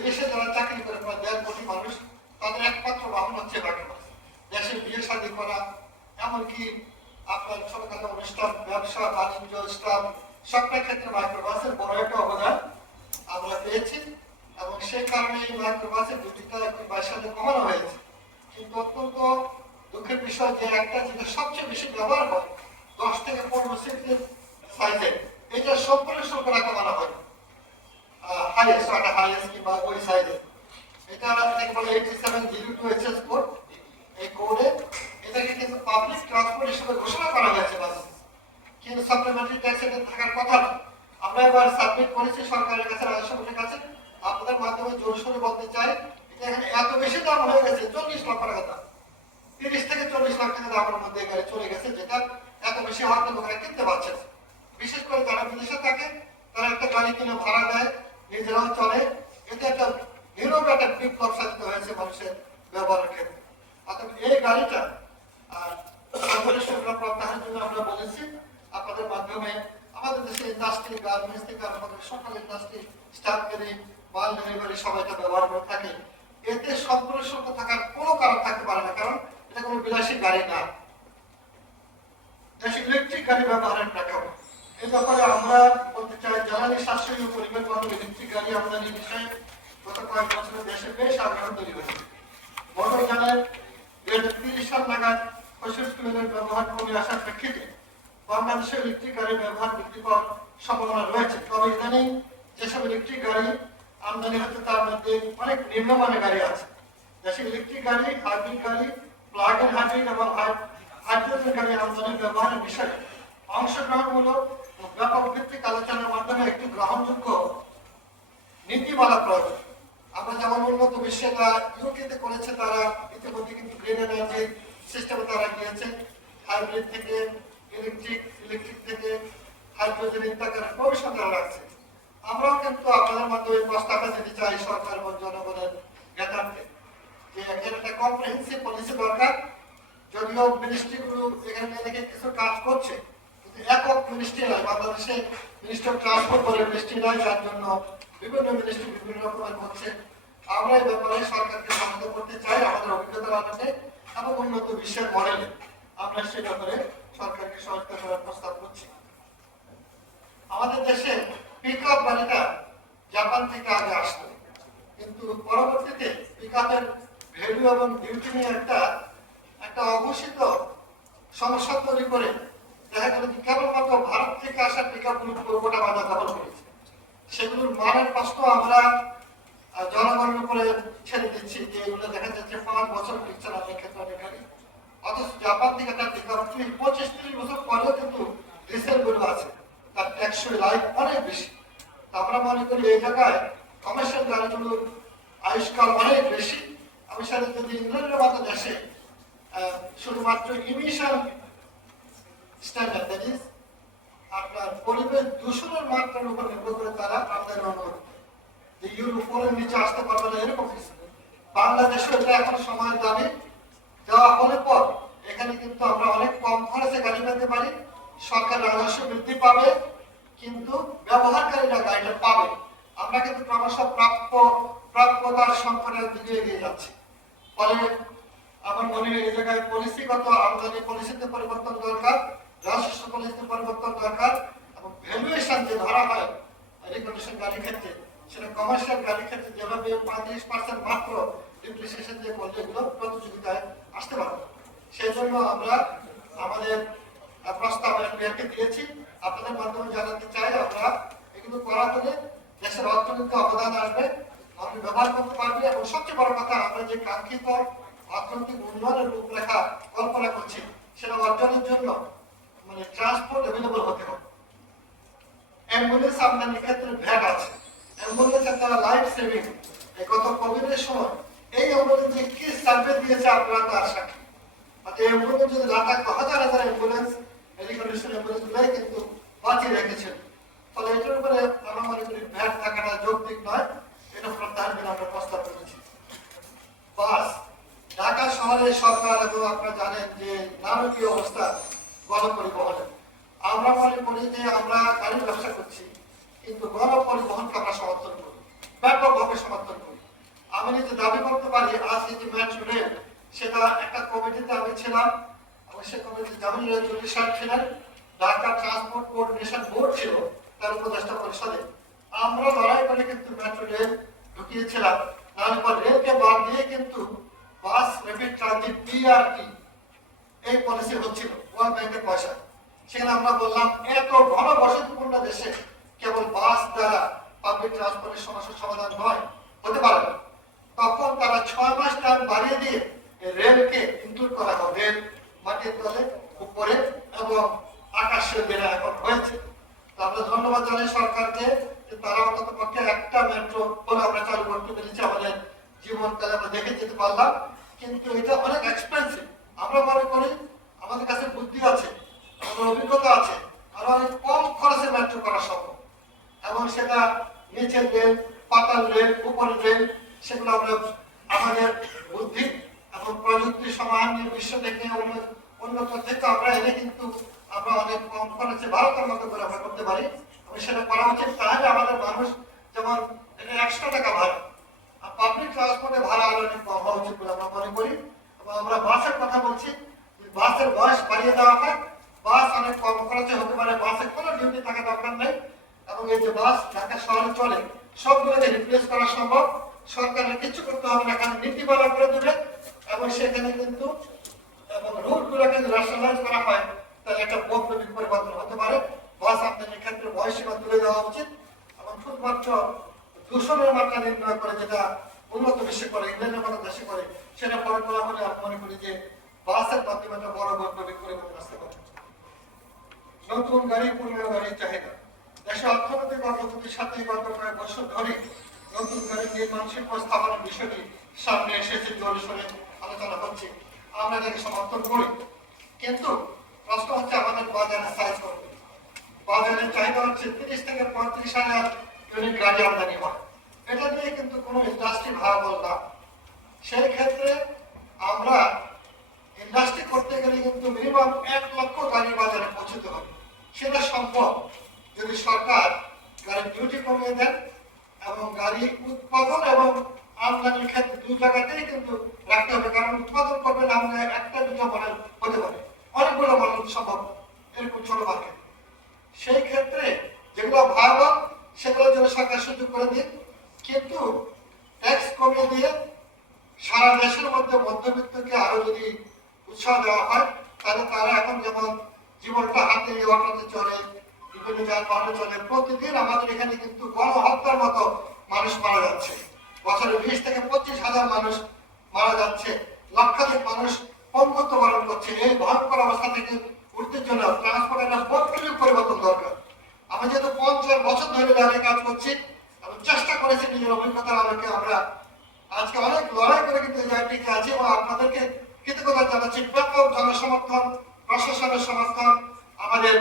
বিদেশে যারা চাকরি করে প্রায় 1.5 কোটি মানুষ, তাদের একমাত্র বাহন হচ্ছে মাইক্রোবাস। দেশে বিয়ে শাদী করা, এমনকি আপনার ছোটখাটো অনুষ্ঠান, ব্যবসা বাণিজ্য, স্টাফ সবটা ক্ষেত্রে মাইক্রোবাসের বড় একটা অবদান আমরা পেয়েছি। এবং সেই কারণে এই মাইক্রোবাসের দুটিটা 22 সালে কমানো হয়েছে। কিন্তু অত্যন্ত দুঃখের বিষয় যে একটা যেটা সবচেয়ে বেশি ব্যবহার হয় 10 থেকে 15 সিটের সাইজে, এটা 70% কমানো হয় হাইয়েস্ট কিংবা ওই সাইজে। এটা বলে 8702HS কোড। এই কোডে এটাকে কিন্তু পাবলিক ট্রান্সপোর্ট হিসেবে ঘোষণা করা হয়েছে বাস, কিন্তু সাপ্লিমেন্টারি ট্যাক্স এটা থাকার কথা না। আমরা এবার সাবমিট করেছি সরকারের কাছে, রাজস্ব বোর্ডের কাছে। আপনাদের মাধ্যমে জোরসোরে বলতে চাই, এটা এখানে এত বেশি দাম হয়ে গেছে, 40 লক্ষ টাকা দাম, 30 থেকে 40 লাখ টাকা দামের মধ্যে গাড়ি চলে গেছে, যেটা এত বেশি হওয়াতে লোকেরা কিনতে পারছে না। বিশেষ করে যারা বিদেশে থাকে তারা একটা গাড়ি কিনে ভাড়া দেয়, নিজেরাও চলে। এটা একটা নীরব একটা বিপ্লব সাধিত হয়েছে মানুষের ব্যবহারের ক্ষেত্রে। অর্থাৎ এই গাড়িটা প্রত্যাহারের জন্য আমরা বলেছি আপনাদের মাধ্যমে আমাদের দেশে ইন্ডাস্ট্রি, গার্মেন্টস থেকে আরম্ভ করে সকল ইন্ডাস্ট্রি, স্টাফ ক্যারি, মাল ডেলিভারি সবাই এটা ব্যবহার করে থাকে। এতে সম্পর্ক থাকার কোনো কারণ থাকতে পারে না, কারণ এটা কোনো বিলাসী গাড়ি না। দেশে ইলেকট্রিক গাড়ি ব্যবহারের প্রেক্ষাপট এই ব্যাপারে আমরা বলতে চাই, জ্বালানি সাশ্রয়ী ও পরিবেশ বান্ধব ইলেকট্রিক গাড়ি আমদানির বিষয়ে গত কয়েক বছরে দেশে বেশ আগ্রহ তৈরি হয়েছে। মোটর যানের 2030 সাল নাগাদ ফসিল ফুয়েলের ব্যবহার কমে আসার প্রেক্ষিতে বাংলাদেশে ইলেকট্রিক গাড়ির ব্যবহার বৃদ্ধি পাওয়ার সম্ভাবনা রয়েছে। তবে ইদানিং যেসব ইলেকট্রিক গাড়ি আমদানি হচ্ছে তার মধ্যে অনেক নিম্নমানের গাড়ি আছে। দেশে ইলেকট্রিক গাড়ি, হাইব্রিড গাড়ি, প্লাগ ইন হাইব্রিড এবং হাইড্রোজেন গাড়ি আমদানির ব্যবহারের বিষয়ে অংশগ্রহণমূলক ও ব্যাপক ভিত্তিক আলোচনার মাধ্যমে একটি গ্রহণযোগ্য নীতিমালা প্রয়োজন। আমরা যেমন উন্নত বিশ্বে ইউকেতে করেছে, তারা ইতিমধ্যে কিন্তু গ্রিন এনার্জি সিস্টেমে তারা গিয়েছে, হাইব্রিড থেকে ইলেকট্রিক থেকে হাইড্রোজেন ইত্যাদি ভবিষ্যৎ তারা রাখছে। আমরাও কিন্তু আপনাদের মাধ্যমে প্রস্তাবটা দিতে চাই সরকার এবং জনগণের জ্ঞাতার্থে, যে এখানে একটা কম্প্রিহেন্সিভ পলিসি দরকার। যদিও মিনিস্ট্রিগুলো এখানে থেকে কিছু কাজ করছে, কিন্তু একক মিনিস্ট্রি নয়, বাংলাদেশে মিনিস্ট্রি অফ ট্রান্সপোর্ট বলে মিনিস্ট্রি নয়, যার জন্য বিভিন্ন মিনিস্ট্রি বিভিন্ন রকমের করছে। আমরা এই ব্যাপারে সরকারকে সহায়তা করতে চাই আমাদের অভিজ্ঞতার আলোকে এবং উন্নত বিশ্বের মডেলে আমরা সে ব্যাপারে সরকারকে সহায়তা করার প্রস্তাব করছি। আমাদের দেশে পিক আপ গাড়িটা জাপান থেকে আগে আসতো, কিন্তু পরবর্তীতে পিক আপের ভ্যালু এবং ডিউটি নিয়ে একটা অঘোষিত সমস্যা তৈরি করে দেখা গেল যে কেবলমাত্র ভারত থেকে আসা পিক আপগুলো পুরোটা বাধা দখল করেছে। সেগুলোর মানের প্রশ্ন আমরা জনগণের উপরে ছেড়ে দিচ্ছি, যে এগুলো দেখা যাচ্ছে 5 বছর টিকছে না ক্ষেত্রে অনেক গাড়ি। অথচ জাপান থেকে একটা পিক আপ 25-30 বছর পরেও কিন্তু রিসেল গুলো আছে, তার টেকসই লাইফ অনেক বেশি। আমরা মনে করি এই জায়গায় কমার্শিয়াল গাড়িগুলোর আয়ুষ্কাল অনেক বেশি। আমি সাথে যদি ইংল্যান্ডের মতো দেশে শুধুমাত্র ইমিশন স্ট্যান্ডার্ড, দ্যাট ইজ আপনার পরিবেশ দূষণের মাত্রার উপর নির্ভর করে তারা আমদানি অনুমতি যে ইউরো 4 এর নিচে আসতে পারবে না, এরকম কিছু। বাংলাদেশে এটা এখন সময়ের দাবি দেওয়া হলে পর এখানে কিন্তু আমরা অনেক কম খরচে গাড়ি পেতে পারি, সরকার রাজস্ব বৃদ্ধি পাবে, কিন্তু ব্যবহারকারীরা গাড়িটা পাবে। আমরা কিন্তু ক্রমশ প্রাপ্যতার সংকটের দিকে এগিয়ে যাচ্ছি। ফলে আমার মনে হয় এই জায়গায় পলিসিগত আমদানি পলিসিতে পরিবর্তন দরকার, রাজস্ব পলিসিতে পরিবর্তন দরকার, এবং ভ্যালুয়েশন যে ধরা হয় রিকন্ডিশন গাড়ির ক্ষেত্রে, সেটা কমার্শিয়াল গাড়ির ক্ষেত্রে যেভাবে 35% মাত্র ডিপ্রিসিয়েশন দিয়ে করলে এগুলো প্রতিযোগিতায় আসতে পারবে। সেই জন্য আমরা আমাদের প্রস্তাব এফবিআরকে দিয়েছি। আপনাদের মাধ্যমে জানাতে চাই, আমরা এগুলো করা হলে দেশের অর্থনীতিতে অবদান আসবে, আপনি ব্যবহার করতে পারবে, এবং সবচেয়ে বড় কথা আমরা যে কাঙ্ক্ষিত অর্থনৈতিক উন্নয়নের রূপরেখা কল্পনা করছি সেটা অর্জনের জন্য মানে ট্রান্সপোর্ট অ্যাভেলেবল হতে হবে। অ্যাম্বুলেন্স আমদানির ক্ষেত্রে ভ্যাট আছে, অ্যাম্বুলেন্স একটা লাইফ সেভিং। গত কোভিডের সময় এই অ্যাম্বুলেন্স যে কি সার্ভে দিয়েছে আপনারা তো আশা, এই অ্যাম্বুলেন্স যদি না থাকতো হাজার হাজার অ্যাম্বুলেন্স মেডিকেল অ্যাম্বুলেন্স গুলাই কিন্তু বাঁচিয়ে রেখেছেন। ফলে এটার উপরে আমরা মনে করি ভ্যাট থাকাটা যৌক্তিক নয়, এটা প্রত্যাহার করে আমরা প্রস্তাব করেছি। বাস, ঢাকা শহরে সরকার এবং আপনারা জানেন যে নারকীয় অবস্থা গণপরিবহনে। আমরা মনে করি যে আমরা গাড়ির ব্যবসা করছি, কিন্তু গণপরিবহনকে আমরা সমর্থন করি, ব্যাপকভাবে সমর্থন করি। আমি নিজে দাবি করতে পারি আজ এই যে মেট্রো রেল, সেটা একটা কমিটিতে আমি ছিলাম এবং সেই কমিটিতে জামিল চৌধুরী সাহেব ছিলেন, ঢাকা ট্রান্সপোর্ট কোঅর্ডিনেশন বোর্ড ছিল তার উপদেষ্টা পরিষদে। আমরা লড়াই করে কিন্তু মেট্রো রেল ঢুকিয়েছিলাম। তারপর রেলকে বাদ দিয়ে কিন্তু বাস র্যাপিড ট্রানজিট বিআরটি এই পলিসি হচ্ছিল ওয়ার্ল্ড ব্যাংকের পয়সা। সেখানে আমরা বললাম এত ঘন বসতিপূর্ণ দেশে কেবল বাস দ্বারা পাবলিক ট্রান্সপোর্টের সমস্যার সমাধান নয়, হতে পারে না। তখন তারা 6 মাস টাইম বাড়িয়ে দিয়ে রেলকে ইনক্লুড করা হয়, রেল মাটির তলে, উপরে এবং আকাশের বেলা এখন হয়েছে। তো আমরা ধন্যবাদ জানাই সরকারকে যে তারা অন্তত পক্ষে একটা মেট্রো বলে আমরা চালু করতে পেরেছি, আমাদের জীবনকালে আমরা দেখে যেতে পারলাম। কিন্তু এটা অনেক এক্সপেন্সিভ। আমরা মনে করি আমাদের কাছে বুদ্ধি আছে, আমাদের অভিজ্ঞতা আছে, আর অনেক কম খরচে মেট্রো করা সম্ভব। এবং সেটা নিচের রেল, পাতাল রেল, উপরের রেল, সেগুলো আমরা আমাদের বুদ্ধি এবং প্রযুক্তি সমান বিশ্ব থেকে উন্নত থেকে আমরা এনে কিন্তু আমরা অনেক কম খরচে ভারতের মতো করে আমরা করতে পারি। এবং সেটা করা উচিত। তাহলে আমাদের মানুষ যেমন এটা 100 টাকা ভাড়া, আর পাবলিক ট্রান্সপোর্টে ভাড়া আরো অনেক কম হওয়া উচিত বলে আমরা মনে করি। এবং আমরা বাসের কথা বলছি, বাসের বয়স বাড়িয়ে দেওয়া হয়, বাস অনেক কম খরচে হতে পারে, বাসে কোনো ডিউটি থাকা দরকার নেই। এবং এই যে বাস ঢাকা শহরে চলে সবগুলোকে রিপ্লেস করা সম্ভব। সরকারের কিছু করতে হবে না, এখানে নীতিমালা করে দেবে এবং সেখানে কিন্তু এবং রুটগুলোকে যদি রেশনালাইজ করা হয় তাহলে একটা বৈপ্লবিক পরিবর্তন হতে পারে। বাস আমদানির ক্ষেত্রে বয়সীমা তুলে দেওয়া উচিত এবং শুধুমাত্র দূষণের মাত্রা নির্ণয় করে, যেটা উন্নত বিশ্বে করে, ইংল্যান্ডের মতো দেশে করে, সেটা পরে করা হলে আমি মনে করি যে বাসের মাধ্যমে একটা বড় বৈপ্লবিক পরিবর্তন আসতে পারে। নতুন গাড়ি, পুরনো গাড়ির চাহিদা দেশে অর্থনৈতিক অগ্রগতির সাথে গত কয়েক বছর ধরে নতুন গাড়ির নির্মাণ শিল্প স্থাপনের বিষয়টি সামনে এসেছে, জোরে আলোচনা হচ্ছে। আমরা এটাকে সমর্থন করি, কিন্তু প্রশ্ন হচ্ছে আমাদের বাজারের সাইজ করবে। বাজারের চাহিদা হচ্ছে 30 থেকে 35 হাজার ইউনিট গাড়ি আমদানি হয়। এটা দিয়ে কিন্তু কোনো ইন্ডাস্ট্রি ভায়াবল না। সেই ক্ষেত্রে আমরা ইন্ডাস্ট্রি করতে গেলে কিন্তু মিনিমাম 1 লক্ষ গাড়ি বাজারে পৌঁছতে হবে। সেটা সম্ভব যদি সরকার গাড়ির ডিউটি কমিয়ে দেন এবং গাড়ি উৎপাদন এবং আমদানির ক্ষেত্রে দুই জায়গাতেই কিন্তু রাখতে হবে। কারণ উৎপাদন করবেন আমরা একটা দুটো মডেল হতে পারে, অনেকগুলো মডেল সম্ভব এরকম ছোট মার্কেট। সেই ক্ষেত্রে যেগুলো ভায়াবল সেগুলোর জন্য সরকার সুযোগ করে দিন, কিন্তু ট্যাক্স কমিয়ে দিয়ে সারা দেশের মধ্যে মধ্যবিত্তকে আরো যদি উৎসাহ দেওয়া হয় তাহলে তারা এখন যেমন জীবনটা হাতে অটোতে চলে, বিভিন্ন যানবাহনে চলে, প্রতিদিন আমাদের এখানে কিন্তু গণহত্যার মতো মানুষ মারা যাচ্ছে। বছরে 20 থেকে 25 হাজার মানুষ মারা যাচ্ছে, লক্ষাধিক মানুষ পঙ্গুত্ব বরণ করছে। এই ভয়ঙ্কর অবস্থা থেকে উঠতে জন্য ট্রান্সপোর্টের একটা বৈপ্লবিক পরিবর্তন দরকার। আমি যেহেতু 50 বছর ধরে দাঁড়িয়ে কাজ করছি এবং চেষ্টা করেছি নিজের অভিজ্ঞতার আলোকে, আমরা আজকে অনেক লড়াই করে কিন্তু এই জায়গাটিতে আছি এবং আপনাদেরকে কৃতজ্ঞতা জানাচ্ছি। ব্যাপক জনসমর্থন, প্রশাসনের সমর্থন, আমাদের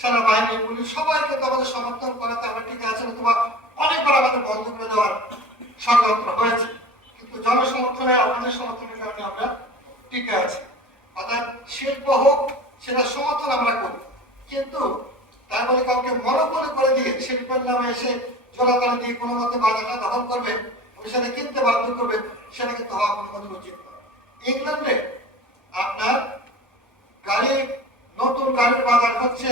সেনাবাহিনী, পুলিশ সবাই কিন্তু আমাদের সমর্থন করাতে আমরা টিকে আছি। অথবা অনেকবার আমাদের বন্ধ করে দেওয়ার ষড়যন্ত্র হয়েছে, কিন্তু জনসমর্থনে আপনাদের সমর্থনের কারণে আমরা টিকে আছি। অর্থাৎ শিল্প হোক সেটা সমর্থন আমরা করি, কিন্তু তাই বলে কাউকে মনোপলি করে দিয়ে শিল্পের নামে এসে জোড়াতালি দিয়ে কোনো মতে বাজারটা দখল করবে, সেটা কিনতে বাধ্য করবে, সেটা কিন্তু হওয়া কোনো মতে উচিত নয়। ইংল্যান্ডে আপনার গাড়ি, নতুন গাড়ির বাজার হচ্ছে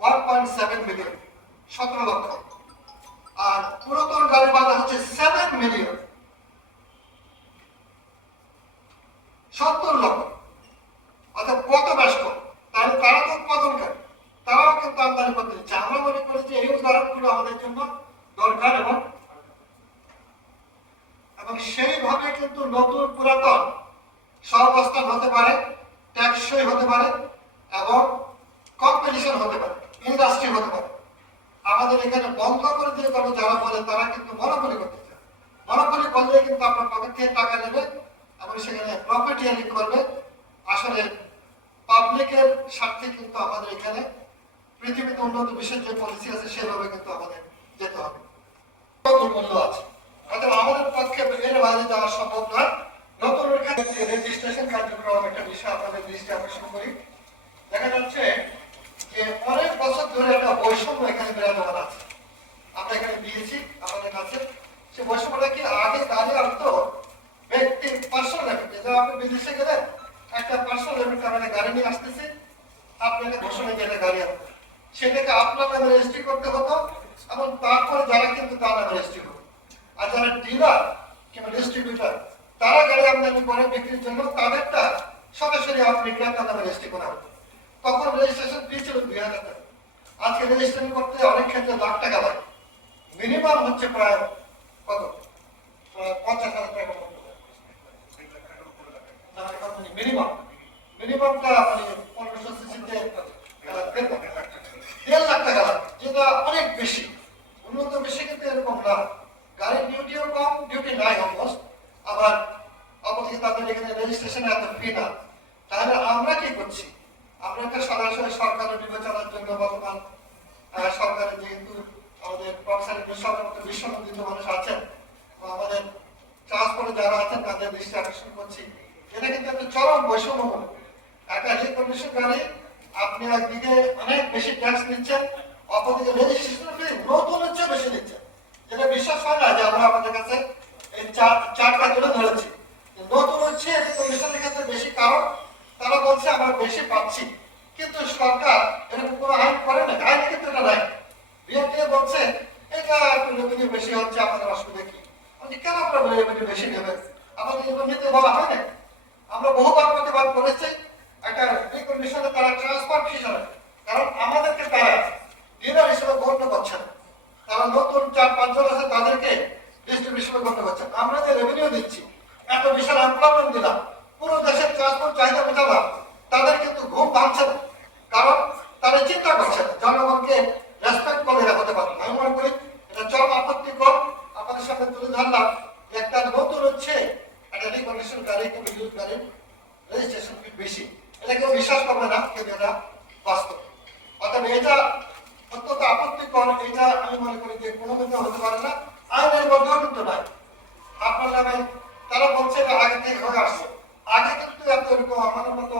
1.7 মিলিয়ন, 17 লক্ষ, আর পুরাতন গাড়ির বাজার হচ্ছে 7 মিলিয়ন, 70 লক্ষ। অর্থাৎ কত ব্যস্ত, তাহলে তারা তো উৎপাদনকারী, তারাও কিন্তু আমদানি করতে দিচ্ছে। আমরা মনে করি যে এই উদাহরণগুলো আমাদের জন্য দরকার এবং সেইভাবে কিন্তু নতুন পুরাতন সহাবস্থান হতে পারে, টেকসই হতে পারে এবং কম্পিটিশন হতে পারে, ইন্ডাস্ট্রি হতে পারে। আমাদের এখানে বন্ধ করে দিয়ে তবে যারা বলে তারা কিন্তু মনোপলি করতে চায়। মনোপলি করলে কিন্তু আপনার পকেট থেকে টাকা নেবে এবং সেখানে প্রফিটিয়ারিং করবে। আসলে পাবলিকের স্বার্থে কিন্তু আমাদের এখানে পৃথিবীতে উন্নত বিশ্বের যে পলিসি আছে সেভাবে কিন্তু আমাদের যেতে হবে। মূল্য আছে, অথবা আমাদের পক্ষে এর বাইরে যাওয়া সম্ভব নয়। নতুন রেজিস্ট্রেশন কার্যক্রম একটা বিষয় আপনাদের দৃষ্টি আকর্ষণ করি। দেখা যাচ্ছে যে অনেক বছর ধরে একটা বৈষম্য এখানে বিরাজমান আছে। আমরা এখানে দিয়েছি আমাদের কাছে সে বৈষম্যটা কি আগে গাড়ি আনতো ব্যক্তি পার্সোনাল লেভেল, যেটা আপনি বিদেশে গেলেন একটা পার্সোনাল লেভেল কারণে গাড়ি নিয়ে আসতেছে, আপনাকে ঘোষণা দিয়ে গাড়ি আনতো, সেটাকে আপনার নামে রেজিস্ট্রি করতে হতো এবং তারপরে যারা কিন্তু তার নামে রেজিস্ট্রি হতো। আর যারা ডিলার কিংবা ডিস্ট্রিবিউটার তারা গাড়ি আমদানি করে বিক্রির জন্য তাদেরটা সরাসরি আপনি ক্রেতার নামে রেজিস্ট্রি করা হতো। তখন রেজিস্ট্রেশন ফি ছিল 2000 টাকা। আজকে রেজিস্ট্রেশন করতে অনেক ক্ষেত্রে লাখ টাকা লাগে, মিনিমাম হচ্ছে প্রায় কত 50,000 টাকা মিনিমাম, মিনিমামটা আপনি 1500 সিসিতে 1.5 লাখ টাকা লাগে, যেটা অনেক বেশি। উন্নত বেশি কিন্তু এরকম না, গাড়ির ডিউটিও কম, ডিউটি নাই অলমোস্ট, আবার অপরদিকে তাদের এখানে রেজিস্ট্রেশন এত ফি না। তাহলে আমরা কি করছি? আমরা একটা সরাসরি সরকারের বিবেচনার জন্য বর্তমান সরকারের যেহেতু আমাদের প্রফেসর সরকার মতো বিশ্বনন্দিত মানুষ আছেন, আমাদের ট্রান্সপোর্টে যারা আছেন তাদের দৃষ্টি আকর্ষণ করছি, এটা কিন্তু একটা চরম বৈষম্য। একটা রিকন্ডিশন গাড়ি আপনি একদিকে অনেক বেশি ট্যাক্স নিচ্ছেন, অপরদিকে রেজিস্ট্রেশন ফি নতুনের চেয়ে বেশি নিচ্ছেন, যেটা বিশ্বাস হয় না যে আমরা আমাদের কাছে এই চারটা তুলে ধরেছি। নতুন হচ্ছে রিকন্ডিশনের ক্ষেত্রে বেশি, কারণ তারা বলছে আমরা বেশি পাচ্ছি, কিন্তু সরকার এরকম কোনো আইন করে না, আইন কিন্তু এটা নাই। বিএনপি বলছে এটা একটু রেভিনিউ বেশি হচ্ছে, আপনাদের অসুবিধা কি? আমি কেন আপনার রেভিনিউ বেশি নেবেন? আমাদের নিতে বলা হয় না? আমরা বহুবার প্রতিবাদ করেছি একটা রিকন্ডিশনে তারা ট্রান্সফার হিসাবে, কারণ আমাদেরকে তারা ডিলার হিসেবে গণ্য করছেন, তারা নতুন 4-5 জন আছে তাদেরকে ডিস্ট্রিবিউটর হিসেবে গণ্য করছেন। আমরা যে রেভিনিউ দিচ্ছি, এত বিশাল এমপ্লয়মেন্ট দিলাম, পুরো দেশের ট্রান্সপোর্ট চাহিদা মেটালাম, তাদের কিন্তু ঘুম ভাঙছে না, কারণ তারা চিন্তা করছে জনগণকে রেসপেক্ট করে রাখতে পারে। আমি মনে করি এটা চরম আপত্তিকর। আপনাদের সামনে তুলে ধরলাম একটা নতুন হচ্ছে একটা রিকন্ডিশন গাড়ি কিংবা ইউজ গাড়ির রেজিস্ট্রেশন ফি বেশি, এটা কেউ বিশ্বাস করবে না, কিন্তু এটা বাস্তব। অর্থাৎ এটা অত্যন্ত আপত্তিকর, এটা আমি মনে করি যে কোনো মধ্যে হতে পারে না, আইনের মধ্যেও কিন্তু নাই। আপনার নামে তারা বলছে এটা আগে থেকে হয়ে আসছে, আগে কিন্তু এত এরকম আমাদের মতো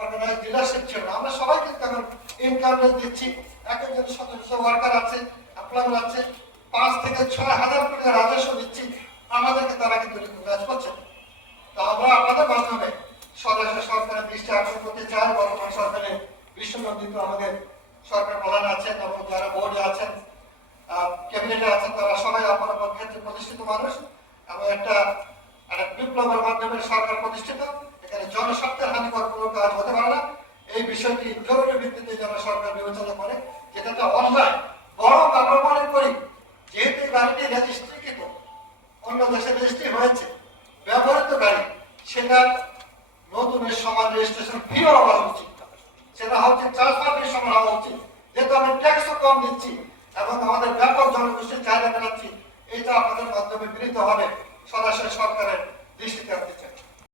অর্গানাইজ ডিলারশিপ ছিল না। আমরা সবাই কিন্তু এখন ইনকাম দিচ্ছি, একজন সদস্য ওয়ার্কার আছে, এমপ্লয়ার আছে, 5 থেকে 6,000 টাকা রাজস্ব দিচ্ছি, আমাদেরকে তারা কিন্তু রিকগনাইজ করছে। তো আমরা আপনাদের মাধ্যমে সরাসরি সরকারের দৃষ্টি আকর্ষণ করতে চাই। বর্তমান সরকারের বিশ্বনন্দিত আমাদের সরকার প্রধান আছেন এবং যারা বোর্ডে আছেন, ক্যাবিনেটে আছেন, তারা সবাই আপনার ক্ষেত্রে প্রতিষ্ঠিত মানুষ এবং একটা বিপ্লবের মাধ্যমে সরকার প্রতিষ্ঠিত। এখানে জনস্বার্থের হানিকর কোনো কাজ হতে পারে না। এই বিষয়টি জরুরি ভিত্তিতে যেন সরকার বিবেচনা করে, যেটা অনলাইন বড় আমরা মনে করি যেহেতু গাড়িটি রেজিস্ট্রিকৃত, অন্য দেশে রেজিস্ট্রি হয়েছে, ব্যবহৃত গাড়ি, সেটা নতুনের সমান রেজিস্ট্রেশন ফিও হওয়া উচিত, সেটা হচ্ছে ট্রান্সফার ফি সমান হওয়া উচিত, যেহেতু আমি ট্যাক্সও কম দিচ্ছি এবং আমাদের ব্যাপক জনগোষ্ঠীর চাহিদা মেটাচ্ছি। এটা আপনাদের মাধ্যমে গৃহীত হবে, সরাসরি সরকারের দৃষ্টিতে আনতে চাই।